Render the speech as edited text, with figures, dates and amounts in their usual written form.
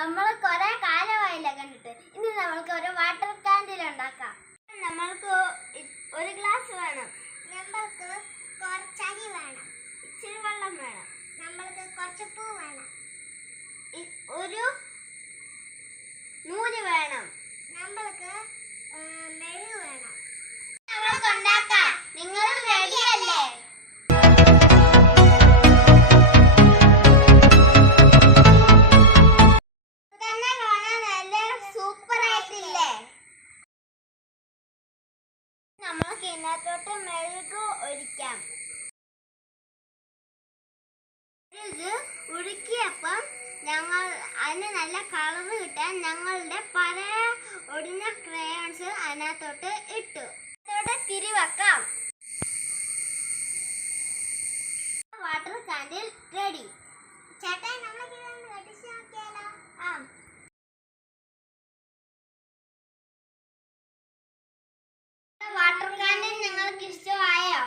നമ്മൾ കുറെ കാലമായില്ല കണ്ടിട്ട്. ഇനി നമ്മൾക്ക് ഒരു വാട്ടർ കാൻഡിൽ ഉണ്ടാക്കാം. നമ്മൾക്ക് ഒരു ഗ്ലാസ് വേണം. നമ്മൾക്ക് കുറച്ച് അരി വേണം. ഇച്ചിരി വെള്ളം വേണം. നമ്മൾക്ക് കുറച്ച് പൂ വേണം. ഒരു നൂല് വേണം. നമ്മൾക്ക് മെഴുക് വേണം. നമ്മൾക്ക് ഉണ്ടാക്കാം. നിങ്ങൾ റെഡിയല്ലേ? നമ്മൾക്ക് ഇതിനകത്തോട്ട് മെഴുക് ഒഴിക്കാം. മെഴുക് ഒഴുക്കിയപ്പം ഞങ്ങൾ അതിന് നല്ല കളർ കിട്ടാൻ ഞങ്ങളുടെ പഴയ ഒടിഞ്ഞ ക്രയോൺസ് അതിനകത്തോട്ട് ഇട്ടു. അതിനകത്തോട്ട് തിരിവെക്കാം. Water candle ready. ചേട്ടാ, നമ്മൾക്ക് ഇതൊന്ന് കടിച്ചു നോക്കിയാലോ? വാട്ടർ കാൻഡിൽ നിങ്ങൾക്ക് ഇഷ്ടമായോ?